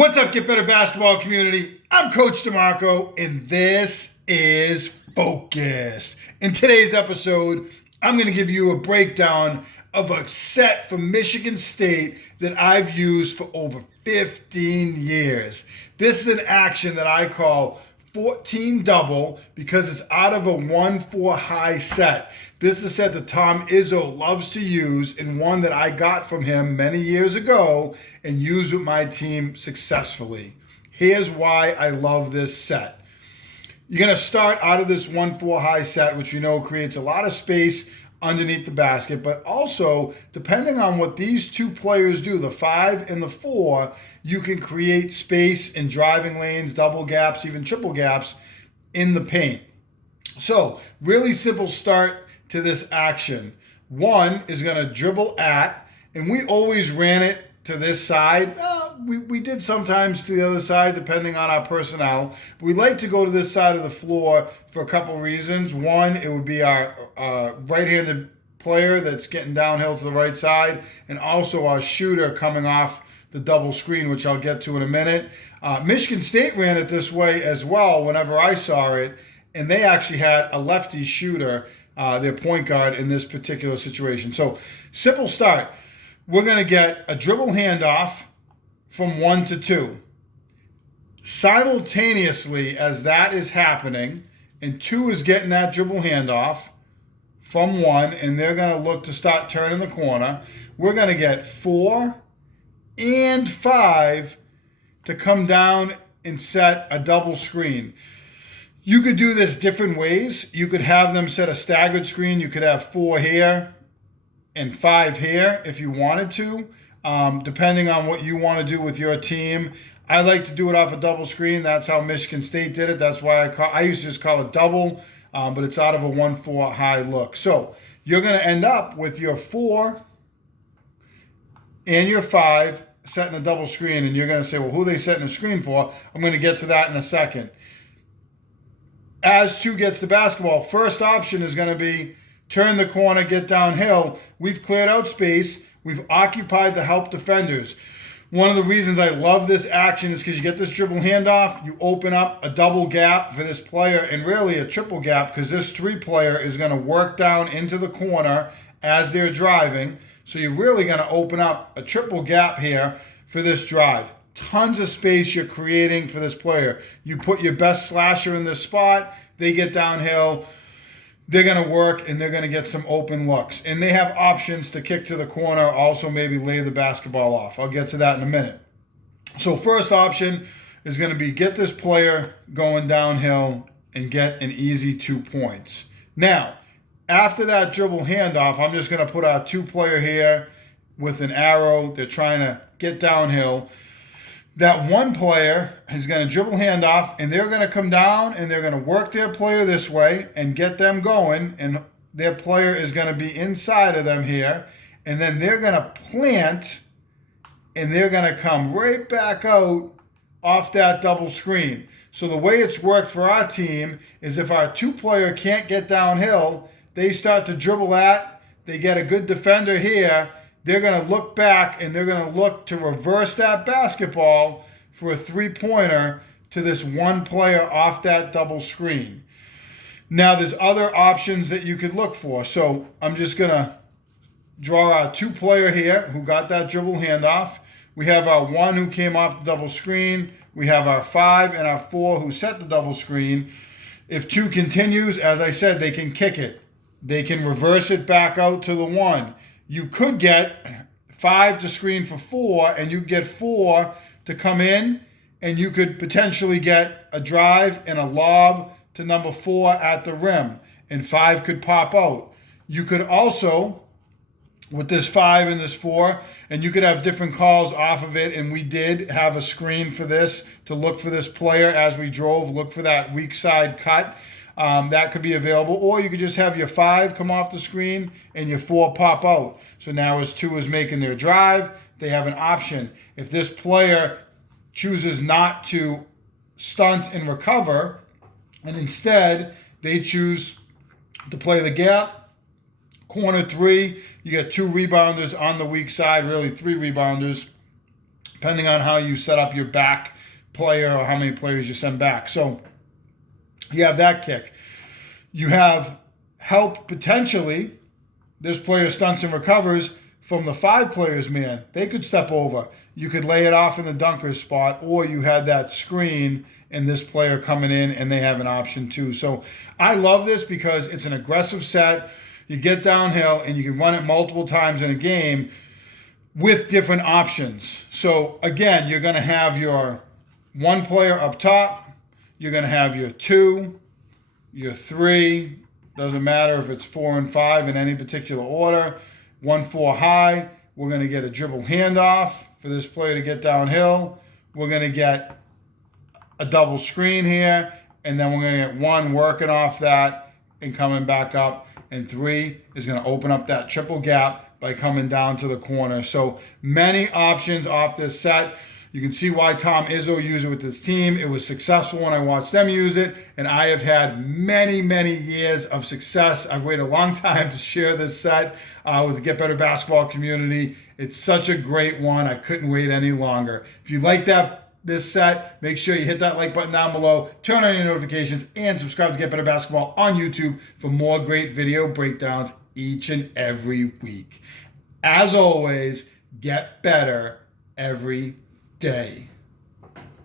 What's up, Get Better Basketball community? I'm Coach DeMarco, and this is Focus. In today's episode, I'm going to give you a breakdown of a set from Michigan State that I've used for over 15 years. This is an action that I call 14 double because it's out of a 1-4 high set. This is a set that Tom Izzo loves to use and one that I got from him many years ago and used with my team successfully. Here's why I love this set. You're going to start out of this 1-4 high set, which we know creates a lot of space underneath the basket, but also depending on what these two players do, the 5 and the 4, you can create space in driving lanes, double gaps, even triple gaps in the paint. So really simple start to this action. One is going to dribble at, and we always ran it to this side. We did sometimes to the other side depending on our personnel. But we like to go to this side of the floor for a couple reasons. One, it would be our right-handed player that's getting downhill to the right side, and also our shooter coming off the double screen, which I'll get to in a minute. Michigan State ran it this way as well whenever I saw it, and they actually had a lefty shooter, their point guard, in this particular situation. So simple start. We're going to get a dribble handoff from 1 to 2. Simultaneously as that is happening, and 2 is getting that dribble handoff from 1, and they're going to look to start turning the corner, we're going to get 4 and 5 to come down and set a double screen. You could do this different ways. You could have them set a staggered screen. You could have 4 here and 5 here if you wanted to, depending on what you want to do with your team. I like to do it off a double screen. That's how Michigan State did it. That's why I used to just call it double, but it's out of a 1-4 high look. So you're going to end up with your 4 and your 5 setting a double screen, and you're going to say, well, who are they setting a screen for? I'm going to get to that in a second. As 2 gets the basketball, first option is going to be turn the corner, get downhill. We've cleared out space. We've occupied the help defenders. One of the reasons I love this action is because you get this dribble handoff, you open up a double gap for this player, and really a triple gap because this 3 player is going to work down into the corner as they're driving. So you're really going to open up a triple gap here for this drive. Tons of space you're creating for this player. You put your best slasher in this spot, they get downhill, they're going to work, and they're going to get some open looks. And they have options to kick to the corner, also maybe lay the basketball off. I'll get to that in a minute. So first option is going to be get this player going downhill and get an easy 2 points. Now, after that dribble handoff, I'm just going to put our 2 player here with an arrow. They're trying to get downhill. That 1 player is going to dribble handoff, and they're going to come down, and they're going to work their player this way and get them going, and their player is going to be inside of them here, and then they're going to plant, and they're going to come right back out off that double screen. So the way it's worked for our team is if our 2 player can't get downhill, they start to dribble at, they get a good defender here, they're going to look back and they're going to look to reverse that basketball for a 3-pointer to this 1 player off that double screen. Now, there's other options that you could look for. So I'm just going to draw our 2 player here who got that dribble handoff. We have our 1 who came off the double screen. We have our 5 and our 4 who set the double screen. If 2 continues, as I said, they can kick it. They can reverse it back out to the 1. You could get 5 to screen for 4, and you get 4 to come in, and you could potentially get a drive and a lob to number 4 at the rim, and 5 could pop out. You could also, with this 5 and this 4, and you could have different calls off of it, and we did have a screen for this to look for this player as we drove, look for that weak side cut. That could be available, or you could just have your 5 come off the screen and your 4 pop out. So now as 2 is making their drive, they have an option. If this player chooses not to stunt and recover, and instead they choose to play the gap, corner 3, you got 2 rebounders on the weak side, really 3 rebounders. depending on how you set up your back player or how many players you send back. So you have that kick. You have help potentially. This player stunts and recovers from the 5 players, man. They could step over. You could lay it off in the dunker's spot, or you had that screen and this player coming in and they have an option too. So I love this because it's an aggressive set. You get downhill and you can run it multiple times in a game with different options. So again, you're going to have your 1 player up top. You're going to have your 2, your 3. Doesn't matter if it's 4 and 5 in any particular order. 1-4 high. We're going to get a dribble handoff for this player to get downhill. We're going to get a double screen here. And then we're going to get 1 working off that and coming back up. And 3 is going to open up that triple gap by coming down to the corner. So many options off this set. You can see why Tom Izzo used it with his team. It was successful when I watched them use it, and I have had many, many years of success. I've waited a long time to share this set with the Get Better Basketball community. It's such a great one. I couldn't wait any longer. If you like this set, make sure you hit that like button down below, turn on your notifications, and subscribe to Get Better Basketball on YouTube for more great video breakdowns each and every week. As always, get better every day.